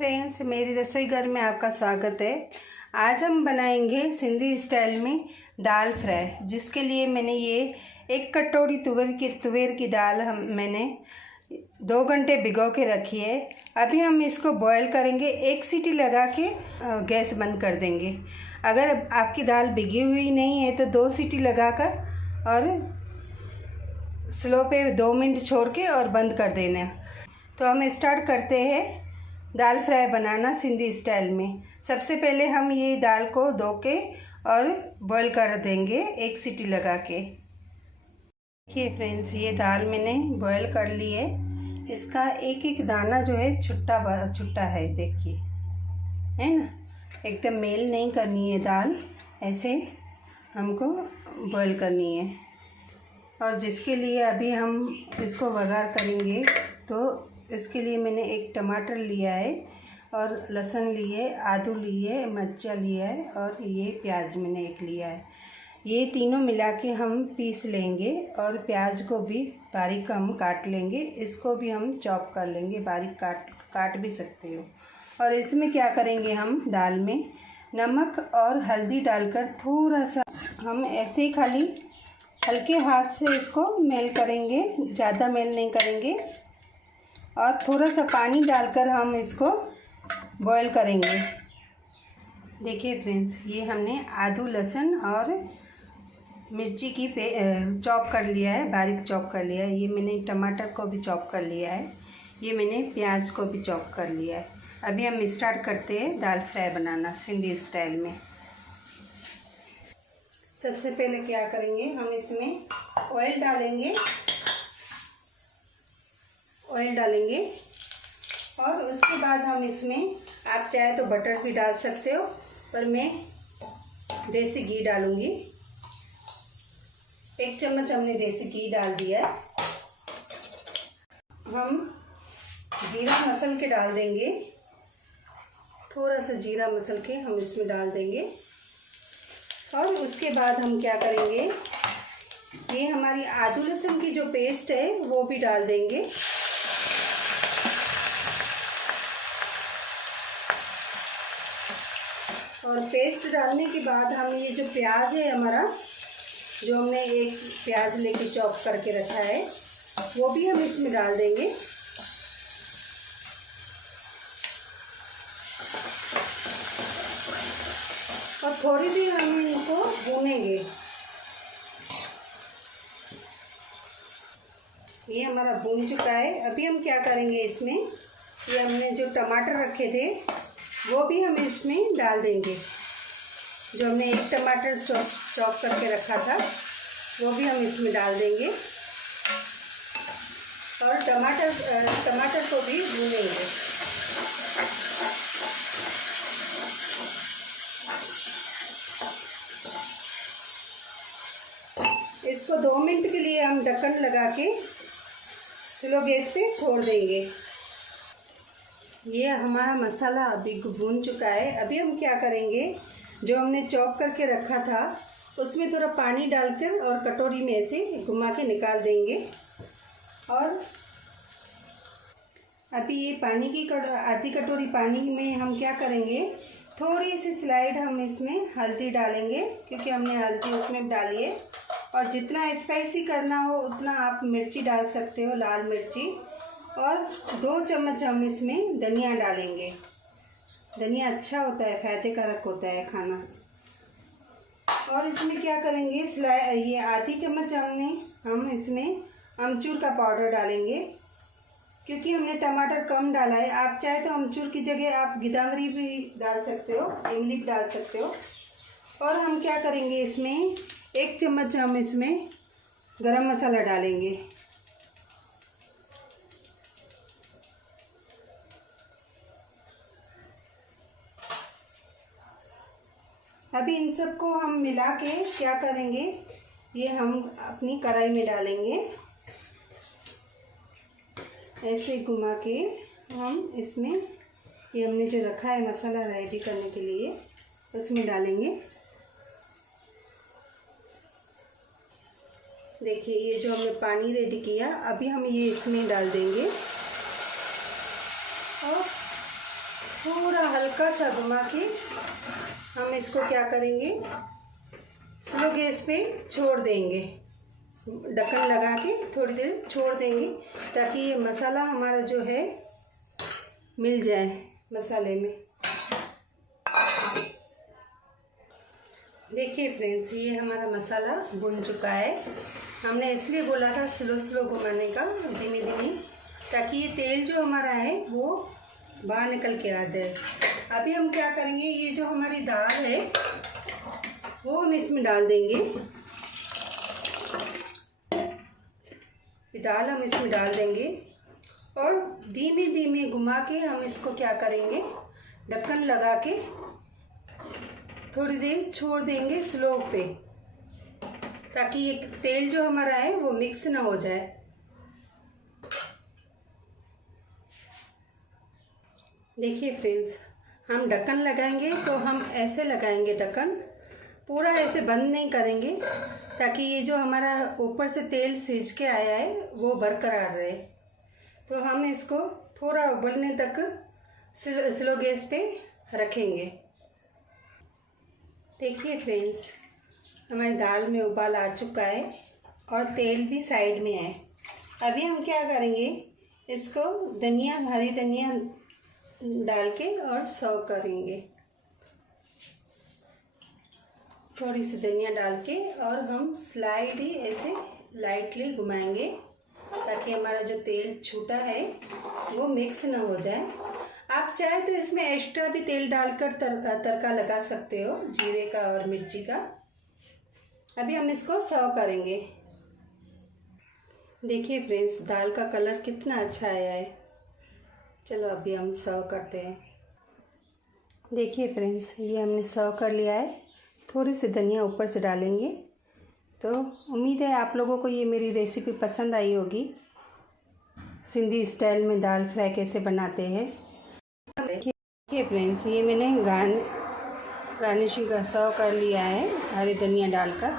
Friends, मेरी रसोई घर में आपका स्वागत है। आज हम बनाएंगे सिंधी स्टाइल में दाल फ्राई, जिसके लिए मैंने ये 1 कटोरी तुवेर की दाल मैंने 2 घंटे भिगो के रखी है। अभी हम इसको बॉईल करेंगे। 1 सीटी लगा के गैस बंद कर देंगे। अगर आपकी दाल भिगी हुई नहीं है तो 2 सीटी लगाकर और स्लो पे 2 मिनट छोड़ के और बंद कर देना। तो हम स्टार्ट करते हैं दाल फ्राई बनाना सिंधी स्टाइल में। सबसे पहले हम ये दाल को धो के और बॉईल कर देंगे 1 सीटी लगा के। देखिए फ्रेंड्स, ये दाल मैंने बॉईल कर ली है। इसका एक एक दाना जो है छुट्टा है, देखिए, है ना। एकदम मेल नहीं करनी है दाल, ऐसे हमको बॉईल करनी है। और जिसके लिए अभी हम इसको वघार करेंगे, तो इसके लिए मैंने 1 टमाटर लिया है और लहसुन लिए, आदू लिए, मिर्चा लिया है और ये प्याज मैंने 1 लिया है। ये तीनों मिला के हम पीस लेंगे और प्याज को भी बारीक हम काट लेंगे। इसको भी हम चॉप कर लेंगे, बारीक काट भी सकते हो। और इसमें क्या करेंगे, हम दाल में नमक और हल्दी डालकर थोड़ा सा हम ऐसे ही खाली हल्के हाथ से इसको मेल करेंगे, ज़्यादा मेल नहीं करेंगे। और थोड़ा सा पानी डालकर हम इसको बॉईल करेंगे। देखिए फ्रेंड्स, ये हमने आदू, लहसुन और मिर्ची की चॉप कर लिया है, बारीक चॉप कर लिया है। ये मैंने टमाटर को भी चॉप कर लिया है। ये मैंने प्याज को भी चॉप कर लिया है। अभी हम स्टार्ट करते हैं दाल फ्राई बनाना सिंधी स्टाइल में। सबसे पहले क्या करेंगे, हम इसमें ऑयल डालेंगे और उसके बाद हम इसमें, आप चाहे तो बटर भी डाल सकते हो, पर मैं देसी घी डालूँगी। 1 चम्मच हमने देसी घी डाल दिया है। हम जीरा मसल के डाल देंगे, थोड़ा सा जीरा मसल के हम इसमें डाल देंगे। और उसके बाद हम क्या करेंगे, ये हमारी आदू लहसुन की जो पेस्ट है वो भी डाल देंगे। और पेस्ट डालने के बाद हम ये जो प्याज है हमारा, जो हमने 1 प्याज लेके चॉप करके रखा है, वो भी हम इसमें डाल देंगे। और थोड़ी देर हम इनको भूनेंगे। ये हमारा भून चुका है। अभी हम क्या करेंगे, इसमें ये हमने जो टमाटर रखे थे वो भी हम इसमें डाल देंगे। जो हमने 1 टमाटर चॉप करके रखा था वो भी हम इसमें डाल देंगे और टमाटर को भी भूनेंगे। इसको 2 मिनट के लिए हम ढक्कन लगा के स्लो गैस पे छोड़ देंगे। ये हमारा मसाला अभी भून चुका है। अभी हम क्या करेंगे, जो हमने चॉप करके रखा था उसमें थोड़ा पानी डालकर और कटोरी में ऐसे घुमा के निकाल देंगे। और अभी ये पानी की आधी कटोरी पानी में हम क्या करेंगे, थोड़ी सी स्लाइड हम इसमें हल्दी डालेंगे, क्योंकि हमने हल्दी उसमें डाली है। और जितना स्पाइसी करना हो उतना आप मिर्ची डाल सकते हो, लाल मिर्ची। और 2 चम्मच हम इसमें धनिया डालेंगे। धनिया अच्छा होता है, फायदेकारक होता है खाना। और इसमें क्या करेंगे, ये आधी चम्मच हम इसमें अमचूर का पाउडर डालेंगे, क्योंकि हमने टमाटर कम डाला है। आप चाहे तो अमचूर की जगह आप गिदावरी भी डाल सकते हो, इमली भी डाल सकते हो। और हम क्या करेंगे, इसमें 1 चम्मच हम इसमें गरम मसाला डालेंगे। अभी इन सबको हम मिला के क्या करेंगे, ये हम अपनी कढ़ाई में डालेंगे। ऐसे घुमा के हम इसमें ये हमने जो रखा है मसाला रेडी करने के लिए, उसमें डालेंगे। देखिए, ये जो हमने पानी रेडी किया, अभी हम ये इसमें डाल देंगे। और पूरा हल्का सा घुमा के हम इसको क्या करेंगे, स्लो गैस पे छोड़ देंगे। ढक्कन लगा के थोड़ी देर छोड़ देंगे ताकि ये मसाला हमारा जो है मिल जाए मसाले में। देखिए फ्रेंड्स, ये हमारा मसाला भुन चुका है। हमने इसलिए बोला था स्लो स्लो घुमाने का, धीमे धीमे, ताकि ये तेल जो हमारा है वो बाहर निकल के आ जाए। अभी हम क्या करेंगे, ये जो हमारी दाल है वो हम इसमें डाल देंगे। ये दाल हम इसमें डाल देंगे और धीमे धीमे घुमा के हम इसको क्या करेंगे, ढक्कन लगा के थोड़ी देर छोड़ देंगे स्लो पे, ताकि ये तेल जो हमारा है वो मिक्स ना हो जाए। देखिए फ्रेंड्स, हम ढक्कन लगाएंगे तो हम ऐसे लगाएंगे, ढक्कन पूरा ऐसे बंद नहीं करेंगे, ताकि ये जो हमारा ऊपर से तेल सीज के आया है वो बरकरार रहे। तो हम इसको थोड़ा उबलने तक स्लो गैस पे रखेंगे। देखिए फ्रेंड्स, हमारी दाल में उबाल आ चुका है और तेल भी साइड में है। अभी हम क्या करेंगे, इसको धनिया, हरी धनिया डाल के और सर्व करेंगे। थोड़ी सी धनिया डाल के और हम स्लाइड ही ऐसे लाइटली घुमाएंगे, ताकि हमारा जो तेल छूटा है वो मिक्स ना हो जाए। आप चाहे तो इसमें एक्स्ट्रा भी तेल डालकर तड़का लगा सकते हो, जीरे का और मिर्ची का। अभी हम इसको सर्व करेंगे। देखिए फ्रेंड्स, दाल का कलर कितना अच्छा आया है। चलो अभी हम सर्व करते हैं। देखिए फ्रेंड्स, ये हमने सर्व कर लिया है। थोड़ी सी धनिया ऊपर से डालेंगे। तो उम्मीद है आप लोगों को ये मेरी रेसिपी पसंद आई होगी। सिंधी स्टाइल में दाल फ्राई कैसे बनाते हैं। देखिए फ्रेंड्स, ये मैंने गार्निशिंग का सर्व कर लिया है हरी धनिया डालकर।